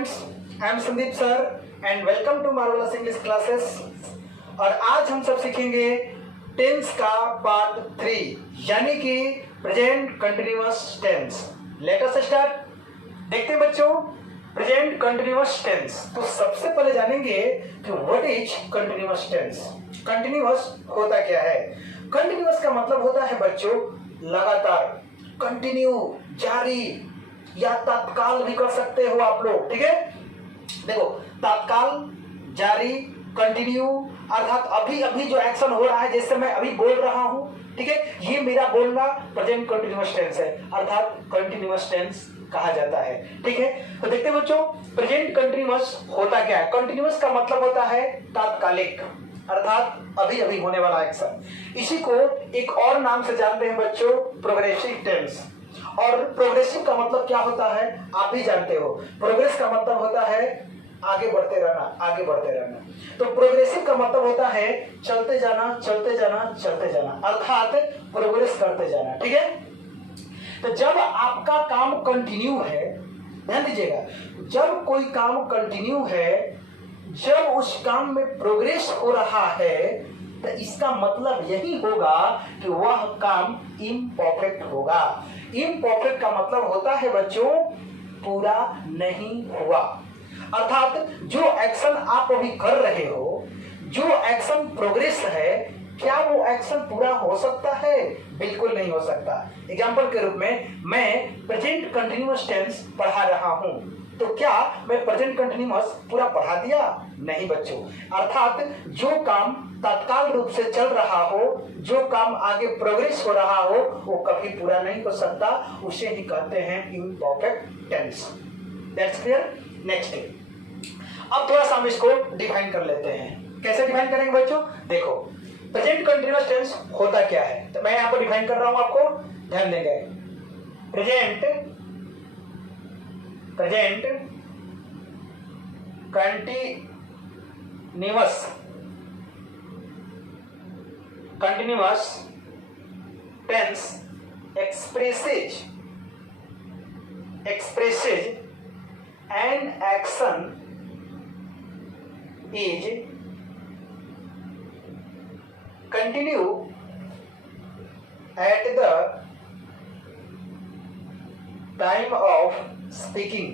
Students, I am Sandeep sir and welcome to marvellous English classes. और आज हम सब सीखेंगे टेंस का पार्ट 3 यानी कि present continuous tense. Let us start. देखते हैं बच्चों, प्रेजेंट कंटिन्यूअस टेंस। तो सबसे पहले जानेंगे कि what is continuous tense. Continuous होता क्या है? कंटिन्यूअस का मतलब होता है बच्चों लगातार, कंटिन्यू, जारी, या तत्काल भी कर सकते हो आप लोग। ठीक है, देखो तत्काल, जारी, कंटिन्यू अर्थात अभी अभी जो एक्शन हो रहा है, जैसे मैं अभी बोल रहा हूं, ठीक है, ये मेरा बोलना प्रेजेंट कंटिन्यूअस टेंस है अर्थात कंटिन्यूअस टेंस कहा जाता है। ठीक है, तो देखते हैं बच्चों प्रेजेंट कंटिन्यूअस होता क्या है। कंटिन्यूअस का मतलब होता है तात्कालिक अर्थात अभी अभी होने वाला एक्शन। इसी को एक और नाम से जानते हैं बच्चों, प्रोग्रेसिव टेंस। और प्रोग्रेसिव का मतलब क्या होता है आप भी जानते हो। प्रोग्रेस का मतलब होता है आगे बढ़ते रहना, आगे बढ़ते रहना। तो प्रोग्रेसिव का मतलब होता है चलते जाना, चलते जाना, चलते जाना अर्थात प्रोग्रेस करते जाना। ठीक है, तो जब आपका काम कंटिन्यू है, ध्यान दीजिएगा, जब कोई काम कंटिन्यू है, जब उस काम में प्रोग्रेस हो रहा है, तो इसका मतलब यही होगा कि वह काम इम्परफेक्ट होगा। इम्परफेक्ट का मतलब होता है बच्चों पूरा नहीं हुआ। अर्थात जो एक्शन आप अभी कर रहे हो, जो एक्शन प्रोग्रेस है, क्या वो एक्शन पूरा हो सकता है? बिल्कुल नहीं हो सकता। एग्जांपल के रूप में मैं प्रेजेंट कंटिन्यूअस टेंस पढ़ा रहा हूं, तो क्या मैं प्रेजेंट कंटिन्यूअस पूरा पढ़ा दिया? नहीं बच्चों। अर्थात जो काम तत्काल रूप से चल रहा हो, जो काम आगे प्रोग्रेस हो रहा हो, वो कभी पूरा नहीं हो सकता। उसे ही कहते हैं imperfect tense. That's clear. Next, अब थोड़ा सा हम इसको डिफाइन कर लेते हैं। कैसे डिफाइन करेंगे बच्चों? देखो प्रेजेंट कंटिन्यूअस टेंस होता क्या है, तो मैं यहां पर डिफाइन कर रहा हूं, आपको ध्यान देंगे। Present continuous tense expresses an action is continue at the time of speaking।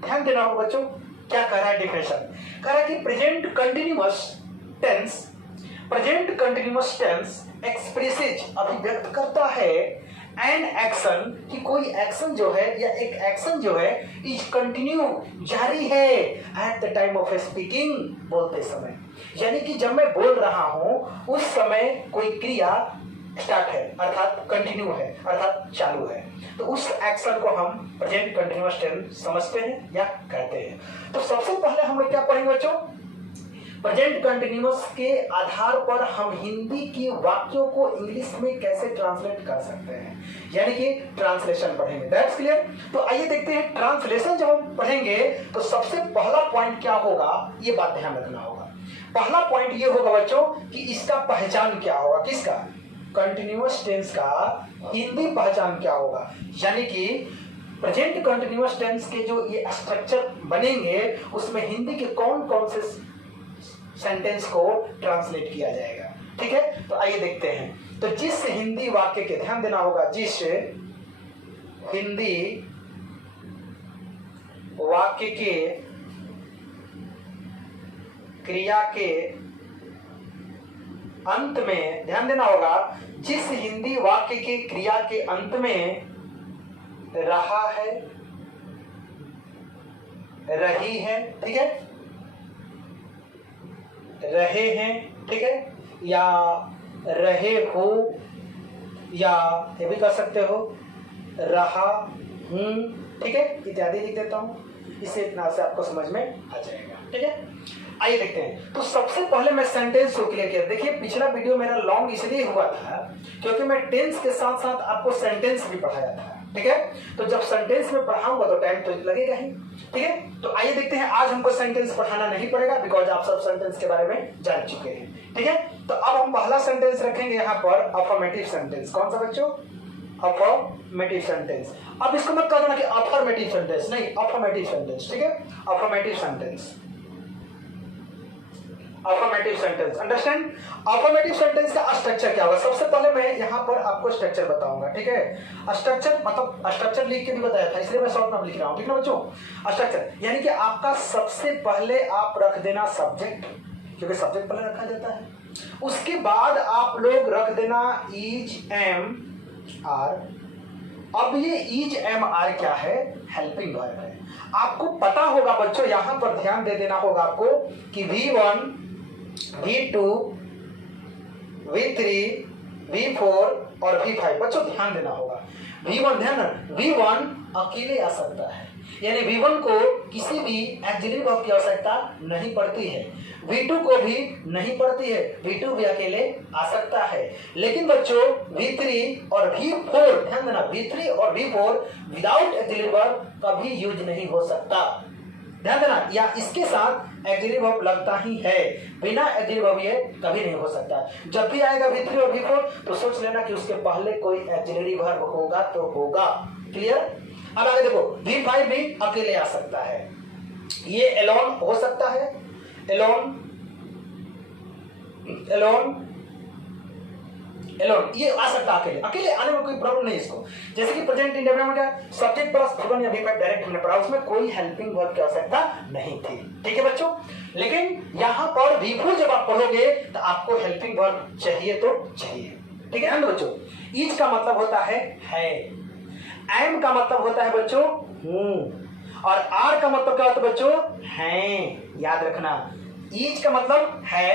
ध्यान देना होगा बच्चों, क्या कह रहा है डिफिनेशन? कह रहा है कि प्रेजेंट कंटिन्यूअस टेंस एक्सप्रेसेज अभिव्यक्त करता है एन एक्शन कि कोई एक्शन जो है या एक एक्शन जो है इज कंटिन्यू, जारी है at the time of speaking, बोलते समय। यानी कि जब मैं बोल रहा हूं उस समय कोई क्रिया स्टार्ट है अर्थात कंटिन्यू है अर्थात चालू है, तो उस एक्शन को हम प्रेजेंट कंटिन्यूअस टेंस समझते हैं या कहते हैं। तो सबसे पहले हम लोग क्या पढ़ेंगे बच्चों? प्रेजेंट कंटिन्यूअस के आधार पर हम हिंदी के वाक्यों को इंग्लिश में कैसे ट्रांसलेट कर सकते हैं, यानी कि ट्रांसलेशन पढ़ेंगे। That's clear. तो आइए देखते हैं ट्रांसलेशन जब हम पढ़ेंगे तो सबसे पहला पॉइंट क्या होगा, ये बात ध्यान रखना होगा। पहला पॉइंट ये होगा बच्चों कि इसका पहचान क्या होगा, किसका? कंटिन्यूअस टेंस का हिंदी पहचान क्या होगा। यानी कि प्रेजेंट कंटिन्यूअस टेंस के जो ये स्ट्रक्चर बनेंगे उसमें हिंदी के कौन कौन से सेंटेंस को ट्रांसलेट किया जाएगा। ठीक है, तो आइए देखते हैं। तो जिस हिंदी वाक्य के, ध्यान देना होगा, जिस हिंदी वाक्य के क्रिया के अंत में, ध्यान देना होगा, जिस हिंदी वाक्य के क्रिया के अंत में रहा है, रही है, ठीक है, रहे हैं, ठीक है, या रहे हो, या ये भी कर सकते हो रहा हूं, ठीक है, इत्यादि लिख देता हूं। इससे इतना से आपको समझ में आ जाएगा। ठीक है, आइए देखते हैं। तो सबसे पहले मैं सेंटेंस को क्लियर किया। देखिए पिछला वीडियो मेरा लॉन्ग इसलिए हुआ था क्योंकि मैं टेंस के साथ साथ आपको सेंटेंस भी पढ़ाया था। ठीक है, तो जब सेंटेंस में पढ़ाऊंगा तो टाइम तो लगेगा ही। ठीक है, तो आइए देखते हैं। आज हमको सेंटेंस पढ़ाना नहीं पड़ेगा बिकॉज आप सब सेंटेंस के बारे में जान चुके हैं। ठीक है, तो अब हम पहला सेंटेंस रखेंगे यहाँ पर अफर्मेटिव सेंटेंस। कौन सा बच्चों? Affirmative sentence. अब इसको मत कह देना कि अफर्मेटिव सेंटेंस, नहीं, अफर्मेटिव सेंटेंस, ठीक है, affirmative sentence, affirmative sentence, understand. Affirmative sentence का स्ट्रक्चर क्या होगा? सबसे पहले मैं यहाँ पर आपको स्ट्रक्चर बताऊंगा, ठीक है। स्ट्रक्चर मतलब स्ट्रक्चर लिख के भी बताया था, इसलिए मैं शॉर्ट में लिख रहा हूँ, ठीक है बच्चों। स्ट्रक्चर यानी कि आपका सबसे पहले आप रख देना सब्जेक्ट, क्योंकि सब्जेक्ट पहले रखा जाता है। उसके बाद आप लोग रख देना इज, एम, आर। अब ये इज, एम, आर क्या है? हेल्पिंग वर्ब है। आपको पता होगा बच्चों, यहां पर ध्यान दे देना होगा आपको कि V1, V2, V3, V4 और V5। बच्चों ध्यान देना होगा। V1 ध्यान, V1 अकेले आ सकता है, यानी V1 को किसी भी ऑक्सिलरी वर्ब की आवश्यकता नहीं पड़ती है। V2 को भी नहीं पड़ती है, V2 भी अकेले आ सकता है। लेकिन बच्चों V3 और V4 ध्यान देना, V3 और V4 विदाउट ऑक्सिलरी वर्ब कभी यूज नहीं हो सकता, ध्यान देना, या इसके साथ ऑक्सिलरी वर्ब लगता ही है, बिना ऑक्सिलरी वर्ब ये कभी नहीं हो सकता। जब भी आएगा V3 और V4 तो सोच लेना कि उसके पहले कोई ऑक्सिलरी वर्ब होगा तो होगा। क्लियर? अब आगे देखो, V5 भी अकेले आ सकता है, ये एलोन हो सकता है, एलोन, एलोन, एलोन ये आ सकता है अकेले, अकेले आने में कोई प्रॉब्लम नहीं इसको। जैसे कि प्रेजेंट इंडेफिनिट में क्या सब्जेक्ट प्लस V1 या V5 डायरेक्ट हमने पढ़ा, उसमें कोई हेल्पिंग वर्ब की आवश्यकता नहीं थी, ठीक है बच्चों। लेकिन यहां पर V4 जब आप पढ़ोगे तो आपको हेल्पिंग वर्ब चाहिए तो चाहिए, ठीक है बच्चों। इज का मतलब होता है, एम का मतलब होता है बच्चों हूं, और आर का मतलब क्या होता है बच्चों? हैं, याद रखना। इज का मतलब है,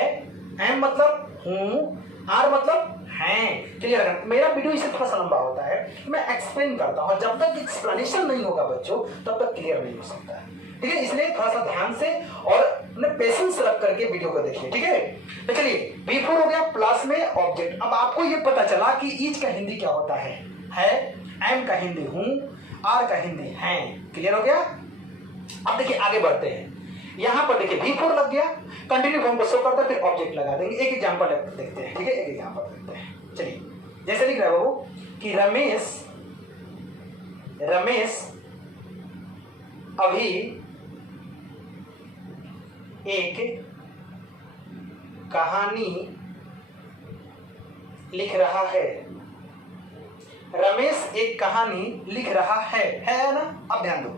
एम मतलब हूं, आर मतलब हैं। क्लियर रखना। मेरा वीडियो इससे थोड़ा सा लंबा होता है, मैं एक्सप्लेन करता हूं, जब तक एक्सप्लेनेशन नहीं होगा बच्चों तब तक क्लियर नहीं हो सकता है, ठीक है। इसलिए थोड़ा सा ध्यान से और अपने पेशेंस रख करके वीडियो को देखिए, ठीक है। तो चलिए, V4 हो गया प्लस में ऑब्जेक्ट। अब आपको ये पता चला कि इज का हिंदी क्या होता है, एम का हिंदी हूं, आर का हिंदी हैं। क्लियर हो गया? अब देखिए आगे बढ़ते हैं। यहां पर देखिए V4 लग गया, कंटिन्यू फॉर्म को शो करता है, फिर ऑब्जेक्ट लगा देंगे। एक एग्जांपल देखते हैं, ठीक है, एक एग्जांपल देखते हैं। चलिए, जैसे लिख रहा है बाबू कि रमेश अभी एक कहानी लिख रहा है। रमेश एक कहानी लिख रहा है ना? अब ध्यान दो,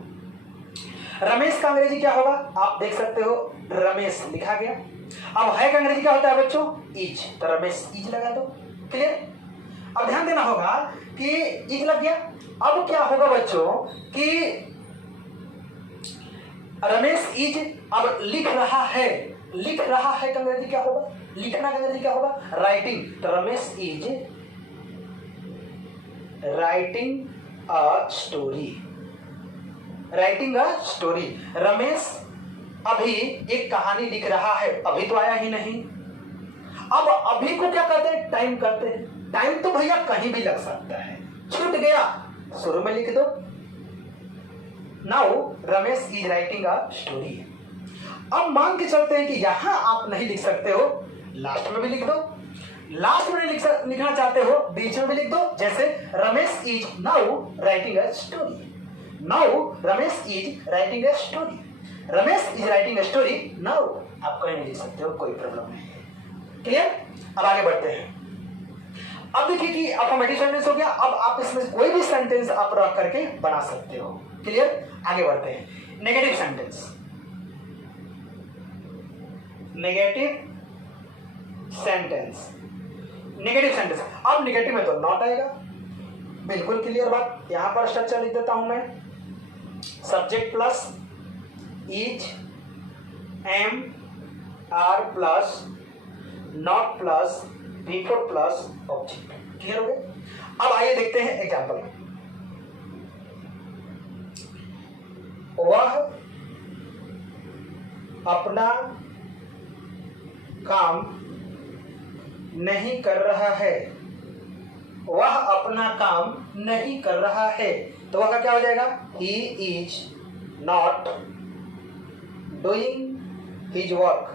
रमेश का अंग्रेजी क्या होगा? आप देख सकते हो, रमेश लिखा गया। अब है का अंग्रेजी क्या होता है बच्चों? इज, तो रमेश इज लगा दो। क्लियर? अब ध्यान देना होगा कि इज लग गया। अब क्या होगा बच्चों कि रमेश इज अब लिख रहा है, लिख रहा है का अंग्रेजी क्या होगा? लिखना का अंग्रेजी क्या होगा? राइटिंग, तो Ramesh is writing a story, writing a story. Ramesh अभी एक कहानी लिख रहा है, अभी तो आया ही नहीं। अब अभी को क्या कहते हैं? टाइम कहते हैं। टाइम तो भैया कहीं भी लग सकता है, छूट गया शुरू में लिख दो। Now Ramesh is writing a story. अब मान के चलते हैं कि यहां आप नहीं लिख सकते हो, लास्ट में भी लिख दो। लास्ट में लिखना चाहते हो, बीच में भी लिख दो। जैसे Ramesh is now writing a story, now Ramesh is writing a story, Ramesh is writing a story now. आप कहीं नहीं लिख सकते हो, कोई प्रॉब्लम नहीं है। क्लियर? अब आगे बढ़ते हैं। अब देखिए कि अफर्मेटिव सेंटेंस हो गया। अब आप इसमें कोई भी सेंटेंस आप रख करके बना सकते हो। क्लियर? आगे बढ़ते हैं। Negative sentence, negative sentence, negative sentence. अब नेगेटिव में तो नॉट आएगा, बिल्कुल क्लियर बात। यहां पर स्ट्रक्चर लिख देता हूं मैं, subject plus is, am, are plus not plus V4 plus object. Clear हो गया? अब आइए देखते हैं एग्जांपल। वह अपना काम नहीं कर रहा है, वह अपना काम नहीं कर रहा है, तो वह का क्या हो जाएगा? He is not doing his work,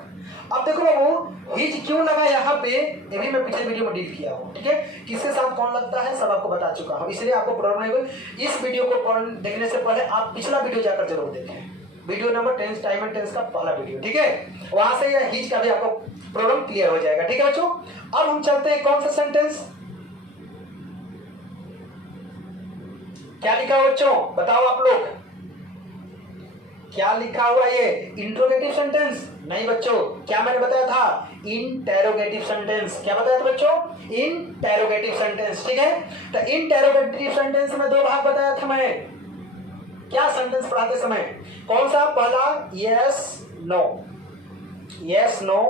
अब देखो बाबू हिज क्यों लगा यहाँ पे, ये भी मैं पिछले वीडियो में डील किया हूँ, ठीक है। किसके साथ कौन लगता है सब आपको बता चुका हूँ, इसलिए आपको प्रॉब्लम नहीं हुई। इस वीडियो को देखने से पहले आप पिछला वीडियो जाकर जरूर देखें, video number tense, time and tense का पहला वीडियो, ठीक है। वहां से यह हिज का भी आपको प्रॉब्लम क्लियर हो जाएगा, ठीक है बच्चों। अब हम चलते हैं कौन सा सेंटेंस, क्या लिखा हुआ बच्चों बताओ आप लोग, क्या लिखा हुआ ये इंट्रोगेटिव सेंटेंस? नहीं बच्चों, क्या मैंने बताया था? Interrogative sentence. क्या बताया था बच्चों? इंटेरोगेटिव सेंटेंस, ठीक है। तो इंटेरोगेटिव सेंटेंस में दो भाग बताया था मैं, क्या सेंटेंस पढ़ाते समय, कौन सा? पहला yes no, yes no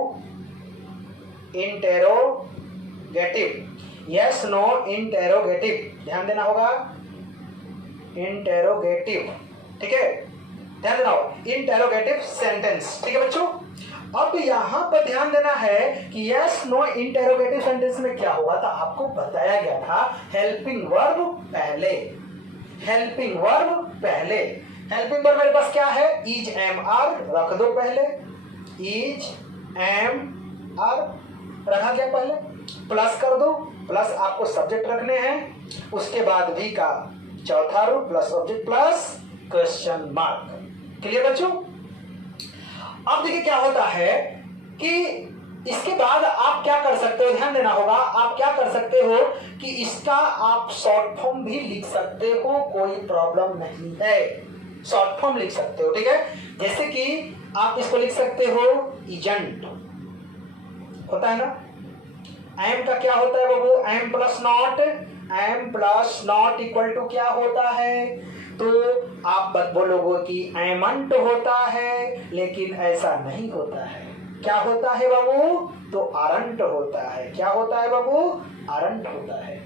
interrogative, yes no interrogative, ध्यान देना होगा, इंटेरोगेटिव, ठीक है, ध्यान देना होगा, इंटेरोगेटिव सेंटेंस, ठीक है बच्चों। अब यहां पर ध्यान देना है कि यस नो इंटेरोगेटिव सेंटेंस में क्या हुआ था, आपको बताया गया था हेल्पिंग वर्ब पहले, हेल्पिंग वर्ब पहले। हेल्पिंग वर्ब मेरे पास क्या है? इज एम आर रख दो पहले, इज एम आर रखा गया पहले, प्लस कर दो, प्लस आपको सब्जेक्ट रखने हैं, उसके बाद वी का चौथा रूप plus object plus question mark. Clear बच्चों? अब देखिए क्या होता है कि इसके बाद आप क्या कर सकते हो, ध्यान देना होगा, आप क्या कर सकते हो कि इसका आप शॉर्ट फॉर्म भी लिख सकते हो, कोई प्रॉब्लम नहीं है, शॉर्ट फॉर्म लिख सकते हो, ठीक है। जैसे कि आप इसको लिख सकते हो इजेंट, होता है ना, एम का क्या होता है बाबू? M plus naught, M plus naught equal to क्या होता है? तो आप बोलोगे कि एमंट होता है, लेकिन ऐसा नहीं होता है। क्या होता है बाबू? तो आरंट होता है। क्या होता है बाबू? आरंट होता है।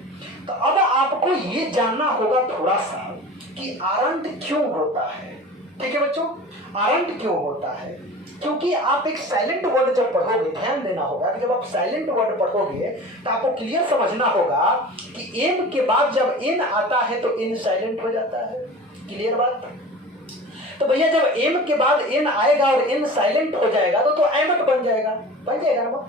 तो अब आपको ये जानना होगा थोड़ा सा कि आरंट क्यों होता है, ठीक है बच्चों। आरंट क्यों होता है? क्योंकि आप एक साइलेंट वर्ड जब पढ़ोगे, ध्यान देना होगा कि जब आप साइलेंट वर्ड पढ़ोगे तो आपको क्लियर समझना होगा कि एम के बाद जब एन आता है तो एन साइलेंट हो जाता है। क्लियर बात? तो भैया जब एम के बाद एन आएगा और एन साइलेंट हो जाएगा तो एमट बन जाएगा ना।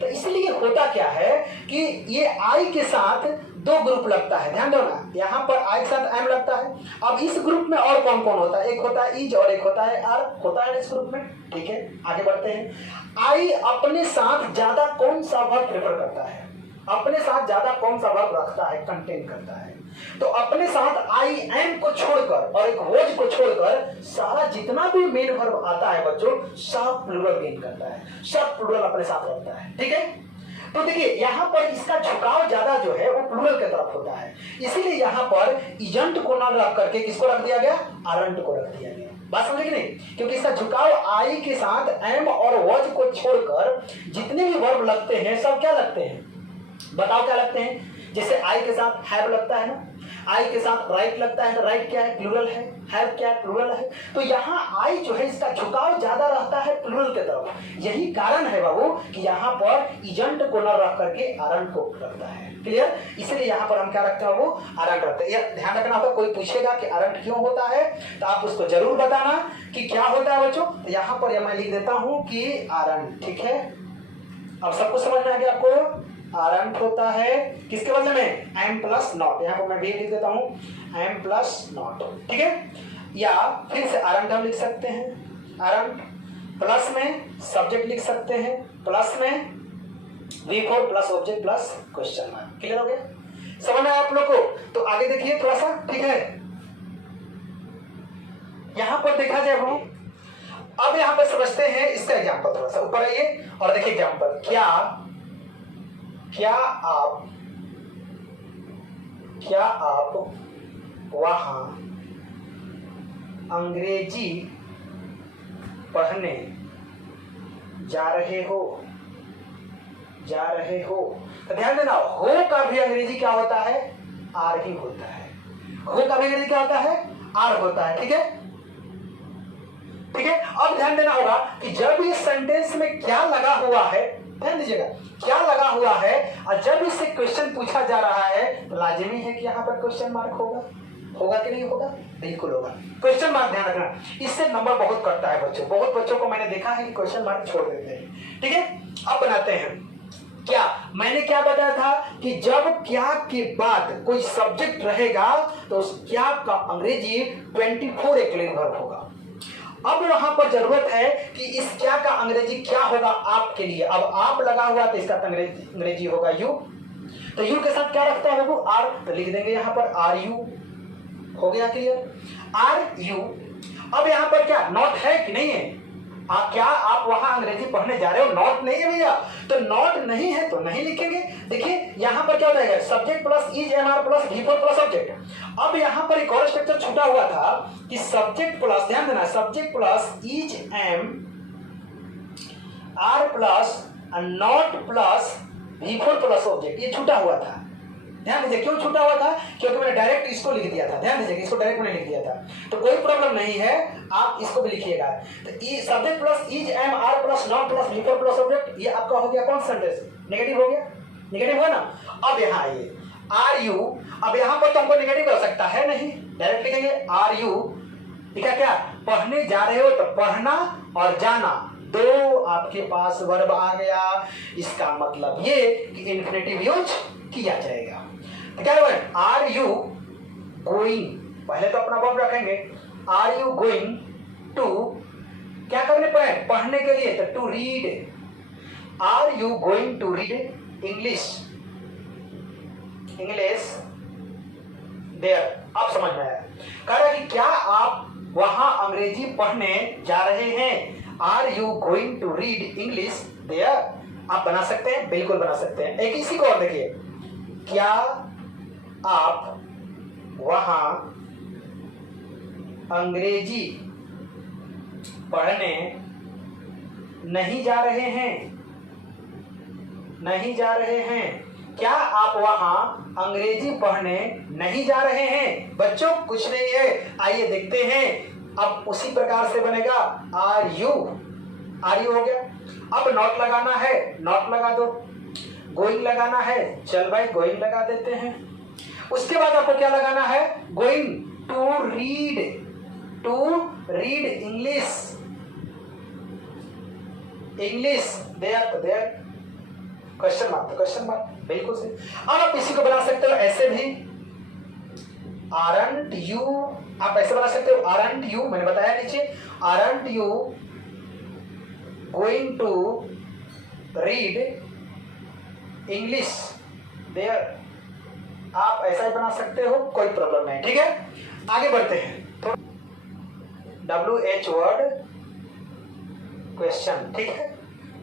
तो इसलिए होता क्या है कि ये आई के साथ दो ग्रुप लगता है, ध्यान दो ना, यहाँ पर आई के साथ एम लगता है। अब इस ग्रुप में और कौन कौन होता है? एक होता है इज और एक होता है आर, होता है इस ग्रुप में, ठीक है। आगे बढ़ते हैं। आई अपने साथ ज्यादा कौन सा वर्ब प्रेफर करता है, अपने साथ ज्यादा कौन सा वर्ब रखता है, कंटेन करता है। तो अपने साथ आई एम को छोड़कर और एक वॉज को छोड़कर सारा जितना भी मेन वर्ब आता है बच्चों सब प्लूरल गेन करता है, सब प्लूरल अपने साथ रखता है, ठीक है। तो देखिए यहाँ पर इसका झुकाव ज्यादा जो है वो प्लूरल की तरफ होता है, इसीलिए यहाँ पर इजेंट को ना रख करके किसको रख दिया गया? आरंट को रख दिया गया। बात समझे कि नहीं? क्योंकि इसका झुकाव आई के साथ एम और वॉज को छोड़कर जितने भी वर्ब लगते हैं सब क्या लगते हैं, बताओ क्या लगते हैं? जैसे आई के साथ हैव लगता है ना, आई के साथ राइट लगता है, तो राइट क्या है? प्लूरल है। हैव क्या है? प्लूरल है। तो यहाँ आई जो है इसका झुकाव ज्यादा रहता है प्लूरल की तरफ। यही कारण है बाबू कि यहाँ पर इजेंट को न रख करके आरंट को रखता है। क्लियर? इसलिए यहाँ पर हम क्या रखते हैं वो आरंट रखते हैं। यह ध्यान रखना होगा, कोई पूछेगा कि आरंट क्यों होता है तो आप उसको जरूर बताना कि क्या होता है बच्चों। तो यहाँ पर मैं लिख देता हूँ कि आरंट, ठीक है। अब सबको समझना है कि आपको आरंट होता है किसके बदले में? Am plus not. यहाँ पर मैं भी लिख देता हूँ एम प्लस नॉट, ठीक है। या फिर से आरंट हम लिख सकते हैं, आरंट प्लस में सब्जेक्ट लिख सकते हैं, प्लस में V4 plus object plus question mark. Clear हो गया? समझ में आया आप लोग को? तो आगे देखिए थोड़ा सा, ठीक है। यहां पर देखा जाए हम अब यहां पर समझते हैं इसका एग्जाम्पल। थोड़ा सा ऊपर आइए और देखिए एग्जाम्पल। क्या आप वहां अंग्रेजी पढ़ने जा रहे हो? तो ध्यान देना, हो का भी अंग्रेजी क्या होता है? आर ही होता है। हो का भी अंग्रेजी क्या होता है? आर होता है, ठीक है। ठीक है, अब ध्यान देना होगा कि जब इस सेंटेंस में क्या लगा हुआ है, ध्यान दीजिएगा, क्या लगा हुआ है और जब इससे क्वेश्चन पूछा जा रहा है तो लाजिमी है कि यहाँ पर क्वेश्चन मार्क होगा। होगा कि नहीं होगा? बिल्कुल होगा। क्वेश्चन मार्क ध्यान रखना, इससे नंबर बहुत कटता है बच्चों, बहुत बच्चों को मैंने देखा है कि क्वेश्चन मार्क छोड़ देते हैं। ठीक है, अब बनाते हैं। क्या मैंने क्या बताया था कि जब क्या के बाद कोई सब्जेक्ट रहेगा तो उस क्या का अंग्रेजी 24 एक वर्ब होगा। अब वहां पर जरूरत है कि इस क्या का अंग्रेजी क्या होगा आपके लिए। अब आप लगा हुआ तो इसका अंग्रेजी होगा यू, तो यू के साथ क्या रखता है बाबू? आर, तो लिख देंगे यहां पर आर यू। हो गया क्लियर? Are you. अब यहां पर क्या नॉट है कि नहीं है? क्या आप वहां अंग्रेजी पढ़ने जा रहे हो? नॉट नहीं है भैया, तो नॉट नहीं है तो नहीं लिखेंगे। देखिए यहां पर क्या हो जाएगा? Subject plus is am are plus V four plus object. अब यहां पर एक और स्ट्रक्चर छूटा हुआ था कि सब्जेक्ट प्लस, ध्यान देना, subject plus is am are plus not plus V four plus object, ये छूटा हुआ था। ध्यान दीजिए क्यों छूटा हुआ था? क्योंकि मैंने डायरेक्ट इसको लिख दिया था। ध्यान दीजिए इसको डायरेक्ट मैंने लिख दिया था, तो कोई प्रॉब्लम नहीं है, आप इसको भी लिखिएगा। तो subject plus is am are plus not plus V four plus object, ये आपका हो गया कौन सा सेंटेंस? नेगेटिव हो गया, नेगेटिव हुआ ना। अब यहाँ आइए आर यू, अब यहाँ पर तो हमको नेगेटिव हो सकता है नहीं, डायरेक्ट लिखेंगे आर यू। ठीक है, क्या पढ़ने जा रहे हो? तो पढ़ना और जाना दो आपके पास वर्ब आ गया। इसका मतलब ये कि इन्फिनेटिव यूज किया जाएगा। तो क्या हुआ? आर यू गोइंग, पहले तो अपना वर्ब रखेंगे, आर यू गोइंग टू, क्या करने पर? पढ़ने के लिए, तो to read. Are you going to read English, English there. आप समझ में आया? कह रहा है कि क्या आप वहां अंग्रेजी पढ़ने जा रहे हैं? Are you going to read English there. आप बना सकते हैं, बिल्कुल बना सकते हैं। एक इसी को और देखिए, क्या आप वहां अंग्रेजी पढ़ने नहीं जा रहे हैं? नहीं जा रहे हैं। क्या आप वहां अंग्रेजी पढ़ने नहीं जा रहे हैं? बच्चों कुछ नहीं है, आइए देखते हैं। अब उसी प्रकार से बनेगा आर यू, आर यू हो गया। अब नॉट लगाना है, नॉट लगा दो। गोइंग लगाना है, चल भाई गोइंग लगा देते हैं। उसके बाद आपको क्या लगाना है? Going to read, to read English, English there, there question mark, question mark, बिल्कुल सही। अब आप इसी को बना सकते हो ऐसे भी, आरंट यू, आप ऐसे बना सकते हो आरंट यू, मैंने बताया नीचे, aren't you going to read English there. आप ऐसा ही बना सकते हो, कोई प्रॉब्लम नहीं। ठीक है, आगे बढ़ते हैं। तो WH वर्ड क्वेश्चन, ठीक है,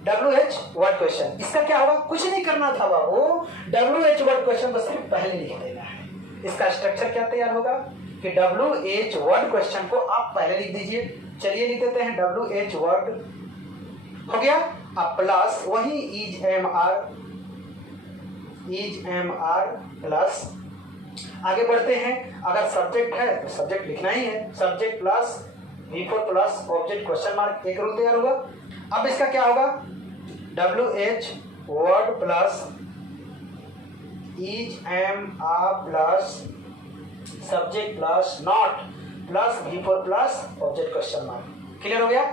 WH वर्ड क्वेश्चन, इसका क्या होगा? कुछ नहीं करना था बाबू, WH वर्ड क्वेश्चन बस सिर्फ पहले लिख देना है। इसका स्ट्रक्चर क्या तैयार होगा कि WH वर्ड क्वेश्चन को आप पहले लिख दीजिए। चलिए लिख देते हैं WH वर्ड, हो गया। अब प्लस वही इज एम आर प्लस, आगे बढ़ते हैं। अगर सब्जेक्ट है तो सब्जेक्ट लिखना ही है, subject plus V4 plus object question mark, एक रूल तैयार होगा। अब इसका क्या होगा? WH word plus is am are plus subject plus not plus V4 plus object question mark. Clear हो गया?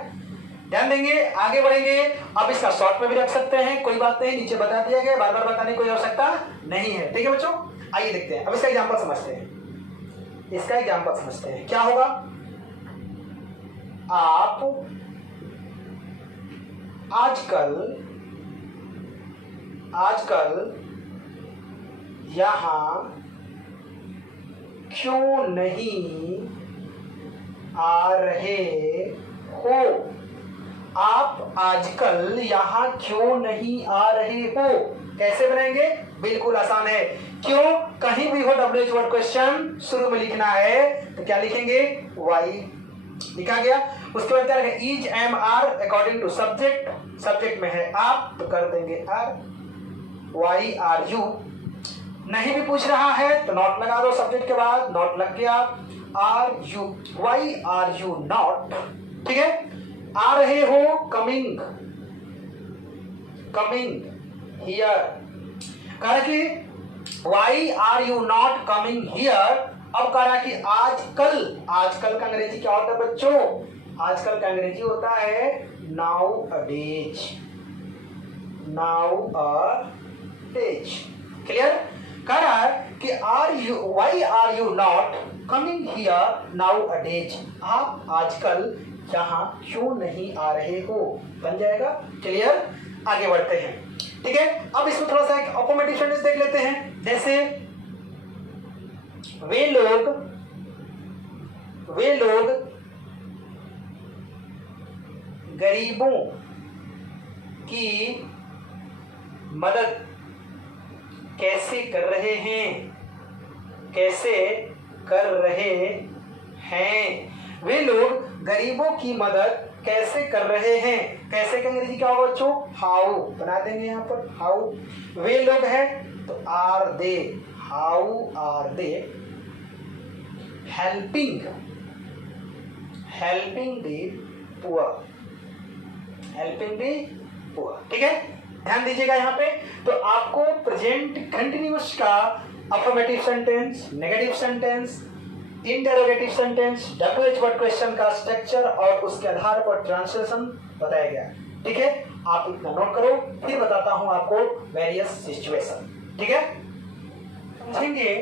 ध्यान देंगे, आगे बढ़ेंगे। अब इसका शॉर्ट में भी रख सकते हैं, कोई बात नहीं, नीचे बता दिया गया, बार बार बताने की कोई आवश्यकता नहीं है। ठीक है बच्चों, आइए देखते हैं। अब इसका एग्जांपल समझते हैं, इसका एग्जांपल समझते हैं। क्या होगा? आप आजकल यहां क्यों नहीं आ रहे हो? आप आजकल यहां क्यों नहीं आ रहे हो? कैसे बनाएंगे? बिल्कुल आसान है। क्यों? कहीं भी हो WH वर्ड क्वेश्चन शुरू में लिखना है तो क्या लिखेंगे? वाई, लिखा गया। उसके बाद क्या लिखेंगे? Is am are according to subject, subject में है आप तो कर देंगे आर, वाई आर यू। नहीं भी पूछ रहा है तो नॉट लगा दो, सब्जेक्ट के बाद नॉट लग गया, are you, why are you not. ठीक है, आ रहे हो, कमिंग, कमिंग हियर। कह कि why are you not coming here, अब कह रहा है कि आजकल, आजकल का अंग्रेजी क्या होता है बच्चों? आजकल का अंग्रेजी होता है नाउ अडेज, नाउ अडेज। क्लियर? कह रहा है कि why are you not coming here nowadays, आप आजकल यहाँ क्यों नहीं आ रहे हो? बन जाएगा। क्लियर? आगे बढ़ते हैं। ठीक है, अब इसमें थोड़ा सा एक अफर्मेटिव सेंटेंस देख लेते हैं। जैसे वे लोग गरीबों की मदद कैसे कर रहे हैं? कैसे कर रहे हैं? वे लोग गरीबों की मदद कैसे कर रहे हैं? कैसे का अंग्रेजी क्या होगा बच्चों? हाउ बना देंगे यहाँ पर, हाउ। वे लोग है तो are they, how are they helping the poor, helping the poor. ठीक है, ध्यान दीजिएगा यहाँ पे। तो आपको प्रेजेंट कंटिन्यूअस का affirmative sentence, negative sentence, interrogative sentence, WH word question का स्ट्रक्चर और उसके आधार पर ट्रांसलेशन बताया गया। ठीक है, आप इतना नोट करो, फिर बताता हूं आपको वेरियस सिचुएशन। ठीक है, समझेंगे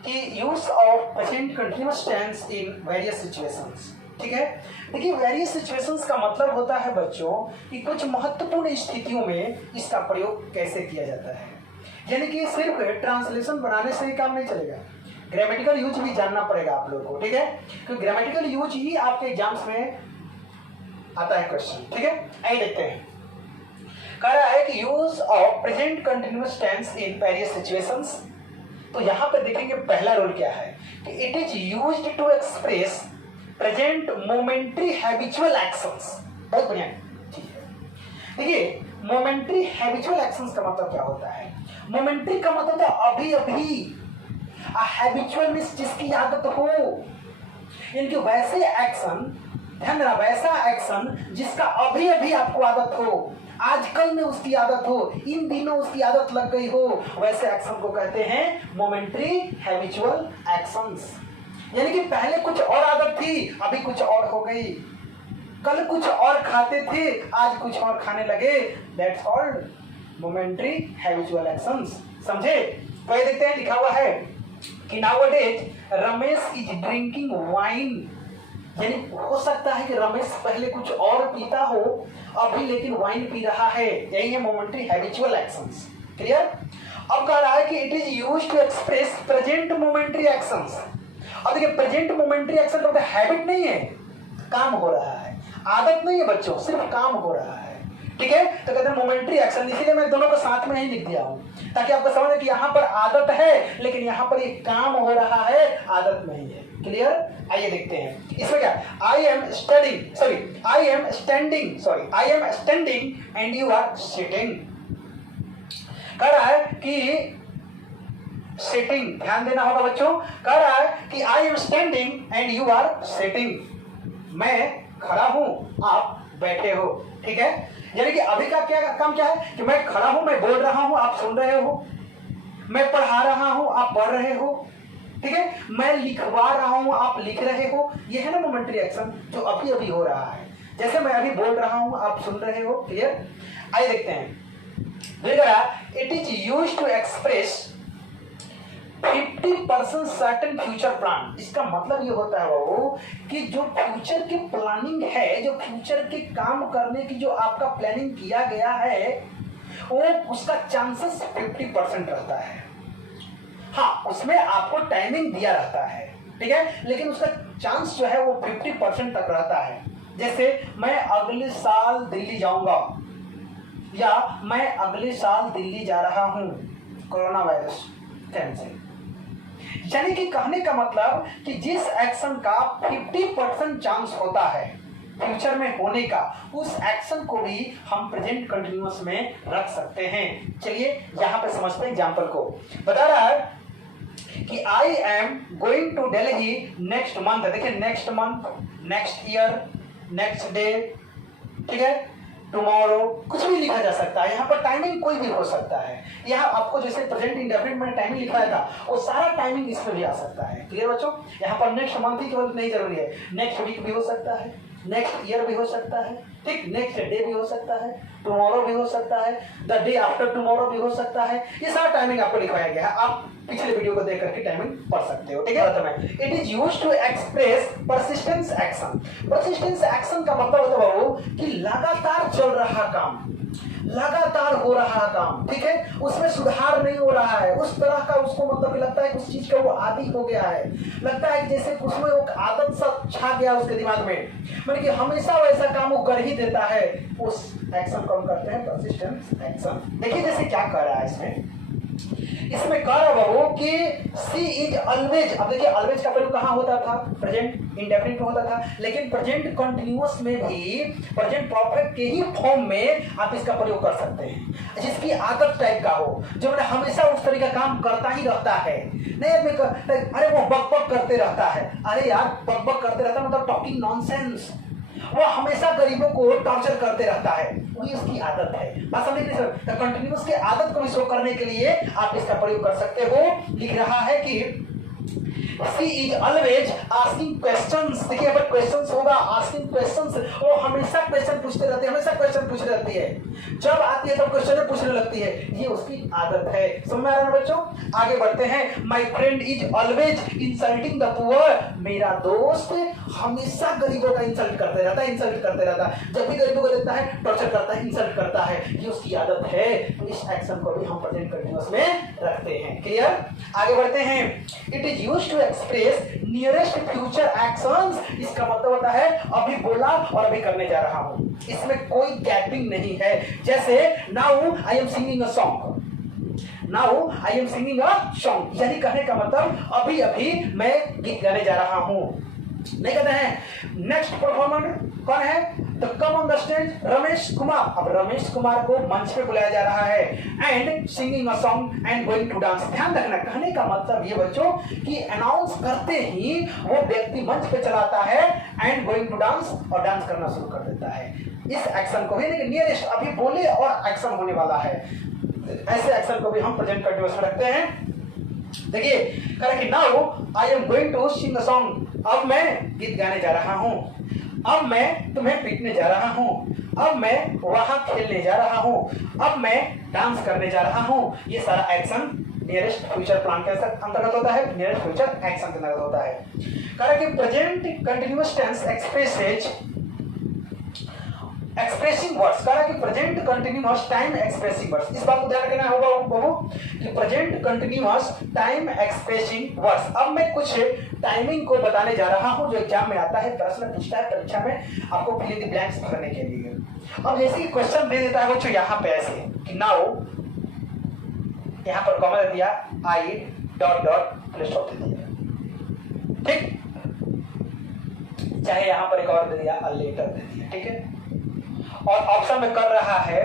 कि use of present continuous tense in various situations. ठीक है, देखिए वेरियस सिचुएशंस का मतलब होता है बच्चों कि कुछ महत्वपूर्ण स्थितियों में इसका प्रयोग कैसे किया जाता है। यानी कि सिर्फ ट्रांसलेशन बनाने से ही काम नहीं चलेगा, ग्रामेटिकल यूज भी जानना पड़ेगा आप लोगों को। ठीक है, क्योंकि ग्रामेटिकल यूज ही आपके एग्जाम्स में आता है क्वेश्चन। ठीक है, आइए देखते हैं। कह रहा है कि use of present continuous tense in various situations. तो यहां पर देखेंगे पहला रूल क्या है कि it is used to express present momentary habitual actions. बहुत बढ़िया ठीक है। देखिए मोमेंट्री हैबिचुअल एक्शंस का मतलब क्या होता है? मोमेंट्री का मतलब है अभी अभी, हैबिचुअल मींस जिसकी आदत हो, इनके वैसे एक्शन, ध्यान देना, वैसा एक्शन जिसका अभी अभी आपको आदत हो, आजकल में उसकी आदत हो, इन दिनों उसकी आदत लग गई हो, वैसे एक्शन को कहते हैं मोमेंट्री हैबिचुअल एक्शंस। यानी कि पहले कुछ और आदत थी, अभी कुछ और हो गई, कल कुछ और खाते थे, आज कुछ और खाने लगे, that's called momentary habitual actions. समझे? तो ये देखते हैं, लिखा हुआ है कि nowadays Ramesh is drinking wine. यानी हो सकता है कि रमेश पहले कुछ और पीता हो, अभी लेकिन वाइन पी रहा है। यही है मोमेंट्री हैबिचुअल एक्शंस। क्लियर? अब कह रहा है कि it is used to express present momentary actions. अब देखिए प्रेजेंट मोमेंट्री एक्शन तो हैबिट नहीं है, काम हो रहा है, आदत नहीं है बच्चों, सिर्फ काम हो रहा है। ठीक है, तो कहते हैं मोमेंट्री एक्शन, इसीलिए मैं दोनों को साथ में ही लिख दिया हूं ताकि आपको समझ में कि यहाँ पर आदत है लेकिन यहाँ पर एक काम हो रहा है, आदत नहीं है। क्लियर? आइए देखते हैं इसमें क्या। I am standing and you are sitting. कह रहा है कि सिटिंग, ध्यान देना होगा बच्चों। कह रहा है कि I am standing and you are sitting, मैं खड़ा हूं आप बैठे हो। ठीक है, यानी कि अभी का क्या काम क्या है कि मैं खड़ा हूं, मैं बोल रहा हूं, आप सुन रहे हो, मैं पढ़ा रहा हूं, आप पढ़ रहे हो। ठीक है, मैं लिखवा रहा हूं, आप लिख रहे हो। ये है ना मोमेंट्री एक्शन जो अभी अभी हो रहा है। जैसे मैं अभी बोल रहा हूं, आप सुन रहे हो। क्लियर? आइए देखते हैं। It is used to express 50% certain future plan. इसका मतलब ये होता है वो कि जो फ्यूचर की प्लानिंग है, जो फ्यूचर के काम करने की जो आपका प्लानिंग किया गया है, वो उसका चांसेस 50% रहता है। हाँ, उसमें आपको टाइमिंग दिया रहता है, ठीक है, लेकिन उसका चांस जो है वो 50% तक रहता है। जैसे मैं अगले साल दिल्ली जाऊंगा या मैं अगले साल दिल्ली जा रहा हूं कोरोना वायरस से। यानी कि कहने का मतलब कि जिस एक्शन का 50% चांस होता है फ्यूचर में होने का, उस एक्शन को भी हम प्रेजेंट कंटिन्यूअस में रख सकते हैं। चलिए यहां पे समझते हैं एग्जांपल को। बता रहा है कि I am going to Delhi next month. देखिए next month, next year, next day, ठीक है, टुमारो, कुछ भी लिखा जा सकता है। यहाँ पर टाइमिंग कोई भी हो सकता है। यहाँ आपको जैसे प्रेजेंट इंडेफिनिट मैंने टाइमिंग लिखाया था, वो सारा टाइमिंग इसमें भी आ सकता है। क्लियर बच्चों? यहाँ पर नेक्स्ट मंथ ही केवल नहीं जरूरी है, नेक्स्ट वीक भी हो सकता है, नेक्स्ट ईयर भी हो सकता है, ठीक, नेक्स्ट डे भी हो सकता है, टुमारो भी हो सकता है, द डे आफ्टर टुमारो भी हो सकता है। ये सारा टाइमिंग आपको लिखवाया गया है, आप पिछले वीडियो को देख करके टाइमिंग पढ़ सकते हो। ठीक है, it is used to express persistence action. Persistence action का मतलब होता है वो कि लगातार चल रहा काम, लगातार हो रहा काम, ठीक है, उसमें सुधार नहीं हो रहा है, उस तरह का उसको मतलब लगता है कि उस चीज का वो आदी हो गया है, लगता है जैसे उसमें एक आदत सा छा गया उसके दिमाग में, मतलब कि हमेशा वैसा काम वो कर ही देता है, उस एक्शन को हम करते हैं परसिस्टेंस एक्शन। देखिए जैसे क्या कर रहा है इसमें कह रहा वो कि सी इज ऑलवेज। अब देखिए ऑलवेज का प्रयोग कहाँ होता था? प्रेजेंट इंडेफिनिट में होता था, लेकिन प्रेजेंट कंटिन्यूअस में भी प्रेजेंट परफेक्ट के ही फॉर्म में आप इसका प्रयोग कर सकते हैं, जिसकी आदत टाइप का हो, जो मैंने हमेशा उस तरह का काम करता ही रहता है। नहीं अरे वो बक बक करते रहता है, अरे यार बक बक करते रहता मतलब टॉकिंग नॉनसेंस, वो हमेशा गरीबों को टॉर्चर करते रहता है, वही उसकी आदत है। बात समझ लीजिए सर, कंटिन्यूअस की आदत को भी शो करने के लिए आप इसका प्रयोग कर सकते हो। लिख रहा है कि She is always asking questions। देखिए अगर क्वेश्चंस होगा, आस्किंग क्वेश्चंस, वो हमेशा क्वेश्चन पूछते रहते हैं, हमेशा क्वेश्चन पूछ रहती है, जब आती है तब क्वेश्चन पूछने लगती है, ये उसकी आदत है। समझ में आ रहा है बच्चों? आगे बढ़ते हैं। My friend is always insulting the poor. मेरा दोस्त हमेशा गरीबों का इंसल्ट करते रहता है, इंसल्ट करते रहता है, जब भी गरीबों को देखता है टॉर्चर करता है, इंसल्ट करता है, ये उसकी आदत है। तो इस एक्शन को भी हम प्रेजेंट कंटीन्यूअस में रखते हैं। क्लियर? आगे बढ़ते हैं। It is used to express nearest future actions. इसका मतलब होता है अभी बोला और अभी करने जा रहा हूं, इसमें कोई गैपिंग नहीं है। जैसे now I am singing a song, now I am singing a song, यानी कहने का मतलब अभी अभी मैं गीत गाने जा रहा हूं। नहीं कहते हैं नेक्स्ट परफॉर्मर कौन है? तो come on the stage Ramesh Kumar. अब रमेश कुमार को मंच पे बुलाया जा रहा है, and singing a song and going to dance. ध्यान रखना, कहने का मतलब ये बच्चों कि अनाउंस करते ही वो व्यक्ति मंच पे चलाता है एंड गोइंग टू डांस, और डांस करना शुरू कर देता है। इस एक्शन को भी नियरेस्ट अभी बोले और एक्शन होने वाला है, ऐसे एक्शन को भी हम प्रेजेंट कंटीन्यूअस में रखते हैं। देखिए कह रहा कि now I am going to sing a song. अब मैं गीत गाने जा रहा हूं, अब मैं तुम्हें पीटने जा रहा हूं, अब मैं वहां खेलने जा रहा हूं, अब मैं डांस करने जा रहा हूं। ये सारा एक्शन नियरेस्ट फ्यूचर प्लान के अंतर्गत होता है, नियरेस्ट फ्यूचर एक्शन के अंतर्गत होता है। कह रहा कि present continuous tense expresses expressing words. कह रहा कि present continuous time expressing words. इस बात को ध्यान रखना होगा बाबू कि present continuous time expressing words. अब मैं कुछ टाइमिंग को बताने जा रहा हूं जो एग्जाम में आता है, प्रश्न पूछता है परीक्षा में आपको फिल इन द ब्लैंक्स भरने के लिए। अब जैसे कि क्वेश्चन दे देता है बच्चों यहाँ पे ऐसे कि नाउ, यहाँ पर कॉमा दे दिया, आई डॉट डॉट फुल स्टॉप दे दिया, ठीक, चाहे यहाँ पर एक और दे दिया, अ लेटर दे दिया, ठीक है, और ऑप्शन में कर रहा है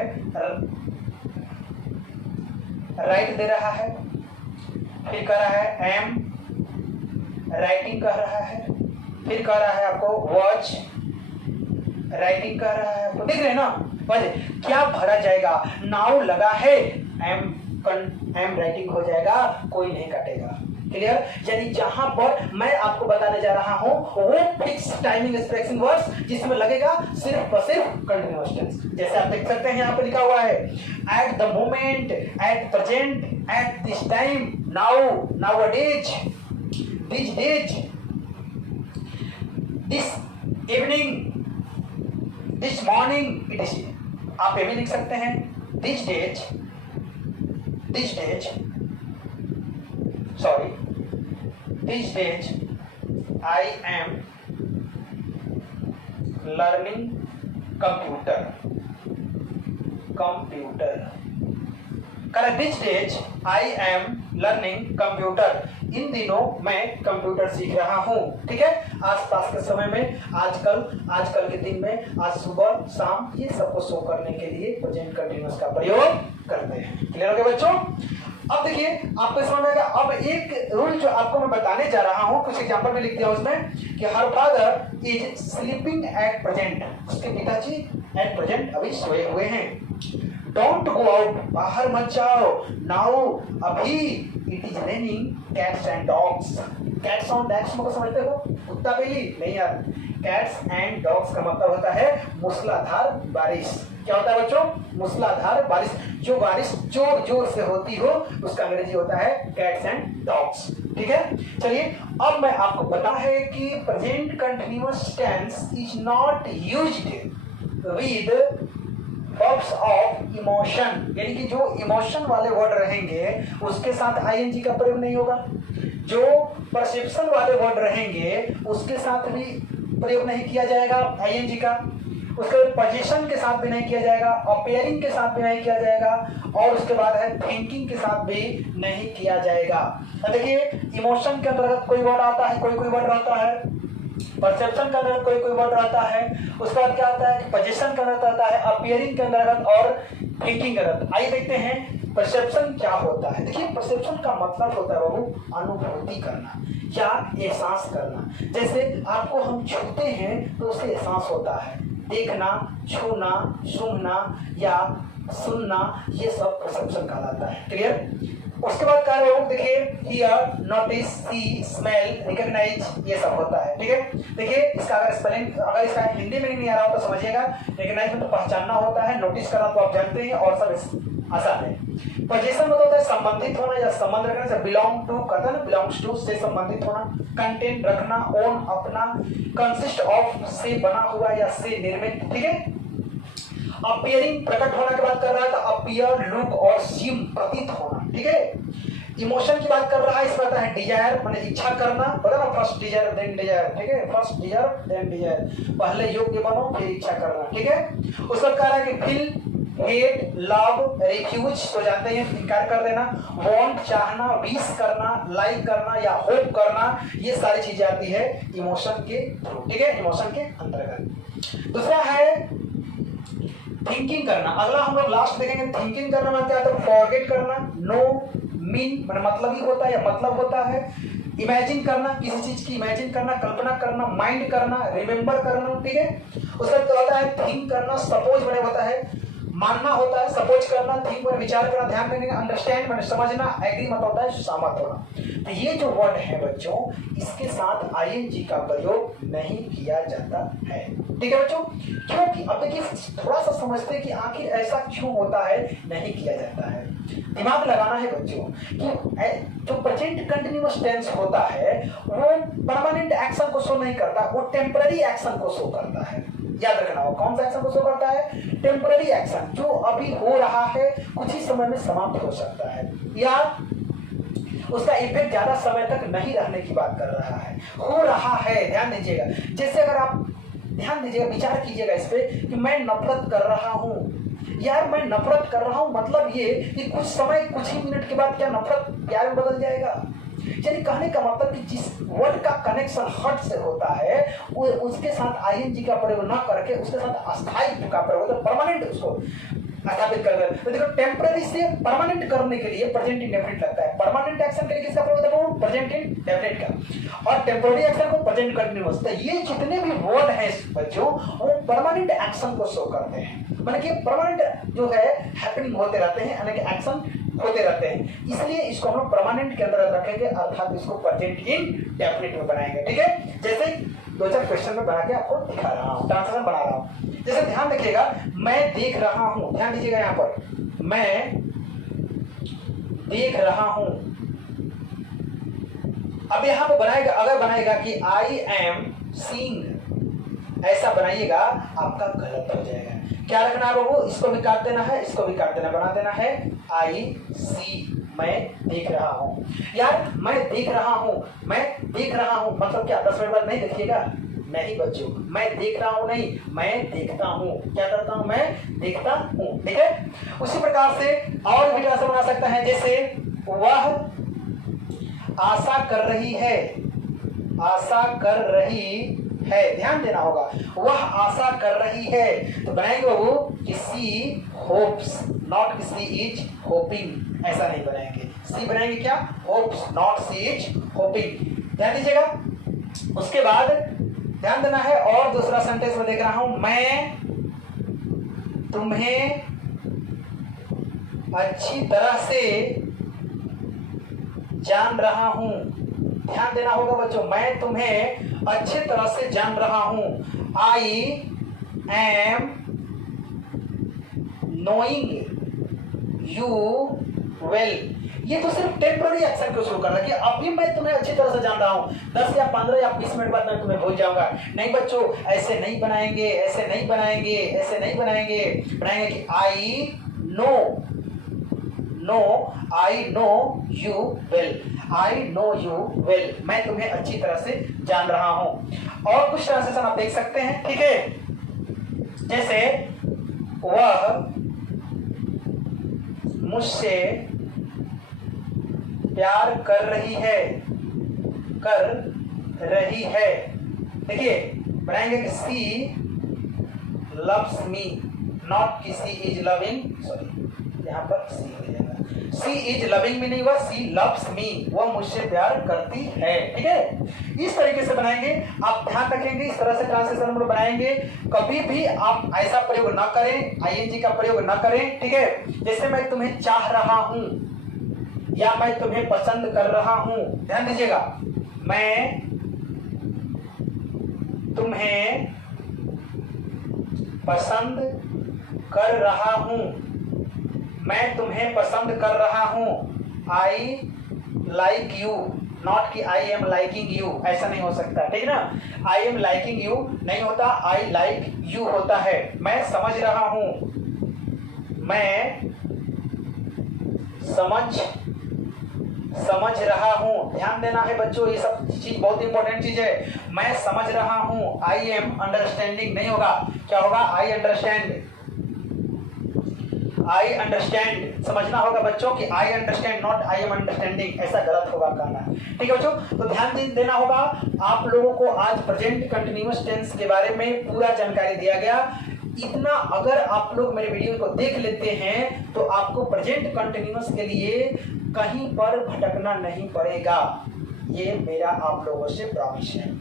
राइट दे रहा है, फिर कर रहा है एम राइटिंग कर रहा है, फिर कर रहा है आपको वॉच राइटिंग कर रहा है आपको, देख रहे हैं ना बस क्या भरा जाएगा। नाउ लगा है, एम राइटिंग हो जाएगा, कोई नहीं काटेगा। क्लियर? यानी जहां पर मैं आपको बताने जा रहा हूं वो फिक्स टाइमिंग एक्सप्रेसिंग वर्ड्स जिसमें लगेगा सिर्फ और सिर्फ कंटीन्यूअस टेंस। जैसे आप देख सकते हैं यहाँ पे लिखा हुआ है at the moment, at present, at this time, now, nowadays, this days, this evening, this morning, it is. आप ये भी लिख सकते हैं this days, this days, sorry, these days I am learning computer. Correct, these days I am learning computer. इन दिनों मैं computer सीख रहा हूँ। ठीक है, आसपास के समय में, आजकल के दिन में, आज सुबह शाम, ये सबको शो करने के लिए प्रेजेंट कंटीन्यूअस का प्रयोग करते हैं। क्लियर हो गया बच्चों? अब देखिए आपको समझ में आएगा। अब एक रूल जो आपको मैं बताने जा रहा हूं, कुछ एग्जांपल भी लिख दिया उसमें कि her father is sleeping at present. उसके पिताजी एट प्रेजेंट अभी सोए हुए हैं। डोंट गो आउट, बाहर मत जाओ। नाउ अभी it is raining cats and dogs. Cats और डॉग्स को समझते हो? कुत्ता बिल्ली नहीं यार, कैट्स एंड डॉग्स का मतलब होता है मूसलाधार बारिश। क्या होता है बच्चों? मूसलाधार बारिश। जो बारिश जोर जोर से होती हो उसका अंग्रेजी होता है कैट्स एंड डॉग्स। ठीक है, चलिए अब मैं आपको पता है कि present continuous tense is not used with verbs of emotion, यानी कि जो इमोशन वाले वर्ड रहेंगे उसके साथ आईएनजी का प्रयोग नहीं होगा। जो परसेप्शन वाले वर्ड रहेंगे उसके साथ भी प्रयोग नहीं किया जाएगा आईएनजी का। उसके पोजीशन के साथ भी नहीं किया जाएगा, अपेयरिंग के साथ भी नहीं किया जाएगा, और उसके बाद है थिंकिंग के साथ भी नहीं किया जाएगा। देखिए इमोशन के अंतर्गत कोई वर्ड आता है, कोई वर्ड रहता है, परसेप्शन के अंतर्गत कोई वर्ड रहता है, उसके बाद क्या आता है पोजीशन के अंतर्गत आता है, अपियरिंग के अंतर्गत और थिंकिंग के अंतर्गत। आइए देखते हैं परसेप्शन क्या होता है। देखिए परसेप्शन का मतलब होता है बाबू अनुभूति करना या एहसास करना। जैसे आपको हम छूते हैं तो उससे एहसास होता है, देखना, छूना, सूंघना या सुनना, ये सब परसेप्शन कहलाता है। क्लियर? उसके बाद क्या है देखिए hear, notice, see, smell, recognise, ये सब होता है। ठीक है, देखिए इसका अगर स्पेलिंग अगर इसका हिंदी में नहीं आ रहा हो तो समझिएगा। रिकॉग्नाइज में तो पहचानना होता है, नोटिस करना तो आप जानते हैं और सब आसान है। पोजीशन में होता है संबंधित होना या संबंध रखना, जैसे बिलोंग टू कहता है ना, बिलोंग्स टू से संबंधित होना। कंटेंट रखना, ओन अपना, कंसिस्ट ऑफ से बना हुआ या से निर्मित। ठीक है, अपीयरिंग प्रकट होना की बात कर रहा है तो अपीयर, लुक और सीम प्रतीत होना। ठीक है, इमोशन की बात कर रहा है, इसमें आता है डिजायर माने इच्छा करना, बोला ना फर्स्ट डिजायर देन डिजायर। ठीक है, फर्स्ट डिजायर देन डिजायर, पहले योग्य बनो फिर इच्छा करना। ठीक है, उसका कह रहा है कि फील, हेट, लव, रिफ्यूज तो जानते हैं इनकार कर देना, वांट चाहना, विश करना, लाइक करना या होप करना, ये सारी चीजें आती है इमोशन के थ्रू। ठीक है, इमोशन के अंतर्गत। दूसरा है थिंकिंग करना। अगला हम लोग लास्ट देखेंगे थिंकिंग करना मतलब क्या होता है, फॉरगेट करना, नो मीन मतलब ही होता है या मतलब होता है, इमेजिन करना, किसी चीज की इमेजिन करना, कल्पना करना, माइंड करना, रिमेंबर करना। ठीक है, उसका क्या होता है थिंक करना, सपोज बने होता है, मानना होता है, सपोज करना, थिंक पर विचार करना, ध्यान देने का, अंडरस्टैंड मैंने समझना, एग्री मतलब होता है सहमत होना। तो ये जो वर्ड है बच्चों, इसके साथ आईएनजी का प्रयोग नहीं किया जाता है। ठीक है बच्चों, क्योंकि अब देखिए थोड़ा सा समझते हैं कि आखिर ऐसा क्यों होता है नहीं किया जाता है। दिमाग लगाना है बच्चों कि जो प्रेजेंट कंटिन्यूअस टेंस होता है वो परमानेंट एक्शन को शो नहीं करता, वो टेम्पररी एक्शन को शो करता है। याद रखना हो कौन सा एक्शन को शो करता है, टेम्पररी एक्शन, जो अभी हो रहा है कुछ ही समय में समाप्त हो सकता है या उसका इफेक्ट ज्यादा समय तक नहीं रहने की बात कर रहा है, हो रहा है। ध्यान दीजिएगा, जैसे अगर आप ध्यान दीजिएगा, विचार कीजिएगा इस पे कि मैं नफरत कर रहा हूं। यार मैं नफरत कर रहा हूं मतलब ये कि कुछ समय कुछ ही मिनट के बाद क्या नफरत प्यार में बदल जाएगा। यानी कहने का मतलब कि जिस वर्ड का कनेक्शन हर्ट से होता है वो उसके साथ आईएनजी का प्रयोग न करके उसके साथ अस्थायी का प्रयोग होता है, परमानेंट उसको स्थापित कर दे। तो देखो टेम्पररी से परमानेंट करने के लिए प्रेजेंट इंडेफिनिट लगता है, परमानेंट एक्शन के लिए किसका प्रयोग होता है, प्रेजेंट इंडेफिनिट का, और टेम्पररी एक्शन को प्रेजेंट कंटीन्यूअस। तो ये जितने भी वर्ड हैं बच्चों वो परमानेंट एक्शन को शो करते हैं, माने कि परमानेंट जो है हैपनिंग होते रहते हैं, यानी कि एक्शन होते रहते हैं, इसलिए इसको हम लोग परमानेंट के अंदर रखेंगे, अर्थात इसको प्रेजेंट इंडेफिनिट में बनाएंगे। ठीक है, जैसे दो चार क्वेश्चन में बना के आपको दिखा रहा हूँ, ट्रांसलेशन बना रहा हूँ। जैसे ध्यान रखिएगा, मैं देख रहा हूँ, ध्यान दीजिएगा यहाँ पर, मैं देख रहा हूँ। अब यहाँ पर बनाएगा, अगर बनाएगा कि आई एम सीइंग, ऐसा बनाइएगा आपका गलत हो जाएगा। क्या रखना है बाबू, इसको भी काट देना है, इसको भी काट देना, बना देना है आई सी, मैं देख रहा हूँ। यार मैं देख रहा हूँ, मैं देख रहा हूँ मतलब क्या 10 मिनट बाद नहीं देखिएगा, नहीं बच्चों, मैं देख रहा हूँ नहीं, मैं देखता हूँ। क्या करता हूँ, मैं देखता हूँ। ठीक है, उसी प्रकार से और भी ऐसा बना सकता है, जैसे वह आशा कर रही है, आशा कर रही है, ध्यान देना होगा, वह आशा कर रही है। तो बनाएंगे बाबू कि सी होप्स, नॉट कि सी इज होपिंग, ऐसा नहीं बनाएंगे, सी बनाएंगे क्या, hopes, not see is hoping. ध्यान दीजिएगा, उसके बाद ध्यान देना है, और दूसरा सेंटेंस में देख रहा हूं, मैं तुम्हें अच्छी तरह से जान रहा हूं। ध्यान देना होगा बच्चों, मैं तुम्हें अच्छी तरह से जान रहा हूं। I am knowing you well. ये तो सिर्फ टेम्पररी एक्शन को शुरू करना कि अभी मैं तुम्हें अच्छी तरह से जान रहा हूं, 10 या 15 या 20 मिनट बाद मैं तुम्हें भूल जाऊंगा। नहीं बच्चों, ऐसे नहीं बनाएंगे, ऐसे नहीं बनाएंगे, ऐसे नहीं बनाएंगे। बनाएंगे कि I know you well. I know you well, मैं तुम्हें अच्छी तरह से जान रहा हूं। और कुछ ट्रांसलेशन आप देख सकते हैं, ठीक है। जैसे वह मुझसे प्यार कर रही है। देखिए बनाएंगे कि सी लव्स मी, नॉट कि सी इज लविंग, सॉरी यहाँ पर सी हो जाएगा। सी इज लविंग मी नहीं हुआ, सी लव्स मी, वह मुझसे प्यार करती है। ठीक है, इस तरीके से बनाएंगे। आप ध्यान रखेंगे, इस तरह से ट्रांसलेशन हम लोग बनाएंगे। कभी भी आप ऐसा प्रयोग ना करें, आईएनजी का प्रयोग ना करें। ठीक है, जैसे मैं तुम्हें चाह रहा हूं या मैं तुम्हें पसंद कर रहा हूं। ध्यान दीजिएगा, मैं तुम्हें पसंद कर रहा हूं, मैं तुम्हें पसंद कर रहा हूं। आई लाइक यू, नॉट कि आई एम लाइकिंग यू, ऐसा नहीं हो सकता। ठीक है ना, आई एम लाइकिंग यू नहीं होता, आई लाइक यू होता है। मैं समझ रहा हूं, मैं समझ रहा हूं। ध्यान देना है बच्चों, ये सब चीज बहुत इंपॉर्टेंट चीज है। मैं समझ रहा हूं, आई एम अंडरस्टैंडिंग नहीं होगा, क्या होगा, आई अंडरस्टैंड। आई अंडरस्टैंड समझना होगा बच्चों कि I understand, not I am understanding, ऐसा गलत होगा कहना। ठीक है बच्चों, तो ध्यान देना होगा। आप लोगों को आज प्रेजेंट कंटिन्यूअस टेंस के बारे में पूरा जानकारी दिया गया। इतना अगर आप लोग मेरे वीडियो को देख लेते हैं तो आपको प्रेजेंट कंटिन्यूअस के लिए कहीं पर भटकना नहीं पड़ेगा। ये मेरा आप लोगों से प्रॉमिस है।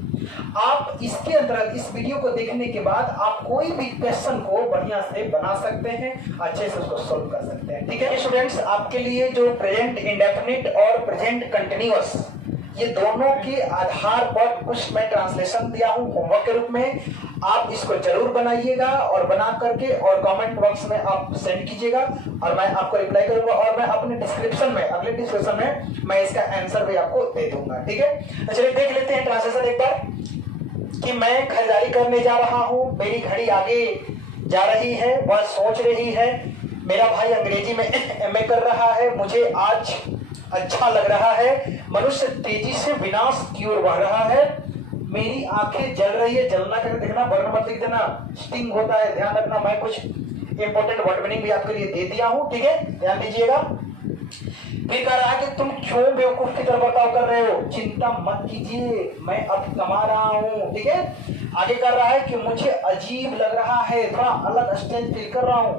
आप इसके अंतर्गत इस वीडियो को देखने के बाद आप कोई भी क्वेश्चन को बढ़िया से बना सकते हैं, अच्छे से उसको सोल्व कर सकते हैं। ठीक है स्टूडेंट्स, आपके लिए जो प्रेजेंट इंडेफिनिट और प्रेजेंट कंटिन्यूअस, ये दोनों के आधार पर कुछ मैं ट्रांसलेशन दिया हूं होमवर्क के रूप में। आप इसको जरूर बनाइएगा और बना करके और कमेंट बॉक्स में आप सेंड कीजिएगा और मैं आपको रिप्लाई करूंगा। और मैं अपने डिस्क्रिप्शन में, अगले डिस्क्रिप्शन में मैं इसका आंसर भी आपको दे दूंगा। ठीक है, तो चलिए देख लेते हैं ट्रांसलेशन एक बार कि मैं खरीदारी करने जा रहा हूं, मेरी घड़ी आगे जा रही है, वह सोच रही है। मेरा भाई अंग्रेजी में एमए कर रहा है, मुझे आज अच्छा लग रहा है। मनुष्य तेजी से विनाश की ओर बढ़ रहा है। मेरी आंखें जल रही है, जलना करके देखना, वर्ण मत लिख देना, स्टिंग होता है, ध्यान रखना। मैं कुछ इंपॉर्टेंट वर्ड मीनिंग भी आपके लिए दे दिया हूं, ठीक है, ध्यान दीजिएगा। फिर कह रहा है कि तुम क्यों बेवकूफ की तरह बर्ताव कर रहे हो, चिंता मत कीजिए, मैं अब कमा रहा हूं। ठीक है, आगे कर रहा है कि मुझे अजीब लग रहा है, थोड़ा अलग स्टेज फील कर रहा हूं।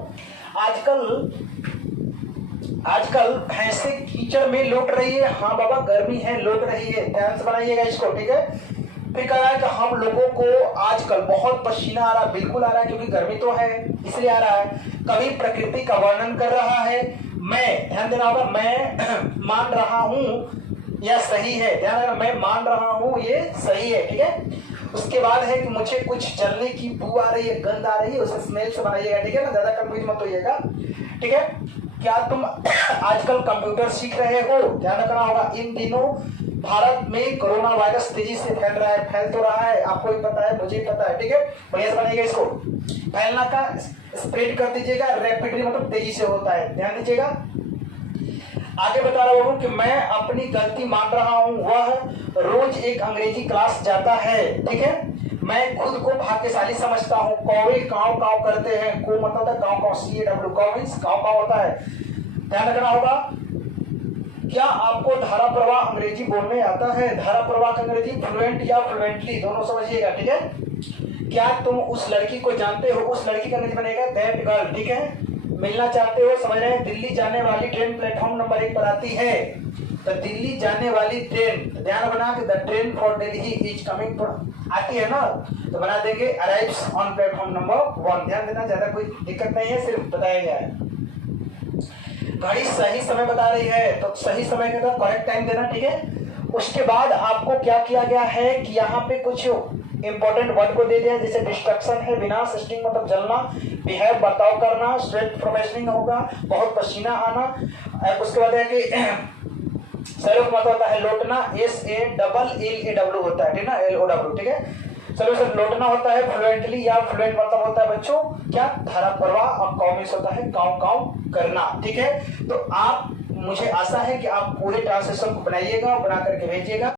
आजकल भैंसे कीचड़ में लौट रही है। हाँ बाबा, गर्मी है, लौट रही है, ध्यान से बनाइएगा इसको। ठीक है, फिर कह रहा है कि हम लोगों को आजकल बहुत पसीना आ रहा है, बिल्कुल आ रहा है क्योंकि गर्मी तो है इसलिए आ रहा है। कभी प्रकृति का वर्णन कर रहा है। मैं, ध्यान देना होगा, मैं मान रहा हूं यह सही है, ध्यान देना, मैं मान रहा हूं ये सही है। ठीक है, उसके बाद है कि मुझे कुछ जलने की बू आ रही है, गंध आ रही है, उसे स्मेल से बनाइएगा। ठीक है ना, ज्यादा कंफ्यूज मत होइएगा। ठीक है, क्या तुम आजकल कंप्यूटर सीख रहे हो, ध्यान रखना होगा। इन दिनों भारत में कोरोना वायरस तेजी से फैल रहा है, फैल तो रहा है, आपको भी पता है, मुझे भी पता है। ठीक है, बढ़िया से बनाइएगा इसको। फैलना का स्प्रेड कर दीजिएगा, रैपिडली मतलब तेजी से होता है, ध्यान दीजिएगा। आगे बता रहा हूं कि मैं अपनी गलती मान रहा हूं, वह रोज एक अंग्रेजी क्लास जाता है। ठीक है, मैं खुद को भाग्यशाली समझता हूं। कौवे काव काव करते हैं, को मतलब है काव काव, CAW, काव मींस काव काव होता है, ध्यान रखना होगा। क्या आपको धारा प्रवाह अंग्रेजी बोलने आता है? धारा प्रवाह का अंग्रेजी फ्लुएंट या फ्लुएंटली दोनों समझिएगा। ठीक है, क्या तुम उस लड़की को जानते हो? उस लड़की का अंग्रेजी बनेगा दैट गर्ल। ठीक है, मिलना चाहते हो, समझ रहे हैं। दिल्ली जाने वाली ट्रेन प्लेटफॉर्म नंबर 1 पर आती है, तो दिल्ली जाने वाली ट्रेन, ध्यान बना कि the train for Delhi is coming आती है ना, तो बना देंगे अराइव्स ऑन प्लेटफॉर्म नंबर 1। ध्यान देना, ज्यादा कोई दिक्कत नहीं है, सिर्फ बताया गया है। घड़ी सही समय बता रही है तो सही समय के साथ करेक्ट टाइम देना, ठीक है। उसके बाद आपको क्या किया गया है कि यहाँ पे कुछ इंपॉर्टेंट वर्ड को दे दिया, जैसे डिस्ट्रक्शन है, विनाश, स्टिंग मतलब जलना, बिहेव बर्ताव करना, स्वेट फ्रॉमेशनिंग होगा, बहुत पसीना आना। उसके बाद है कि सैलूट मतलब होता है लोटना, SALLAW होता है, ठीक है ना, LOW, ठीक है। चलो सर, लोटना होता है फ्लुएंटली या फ्लुएंट मतलब होता है बच्चों क्या, धारा प्रवाह, और कॉमिस होता है काव काव करना, ठीक है। तो आप, मुझे आशा है कि आप पूरे ट्रांसलेशन को बनाइएगा और बना करके भेजिएगा।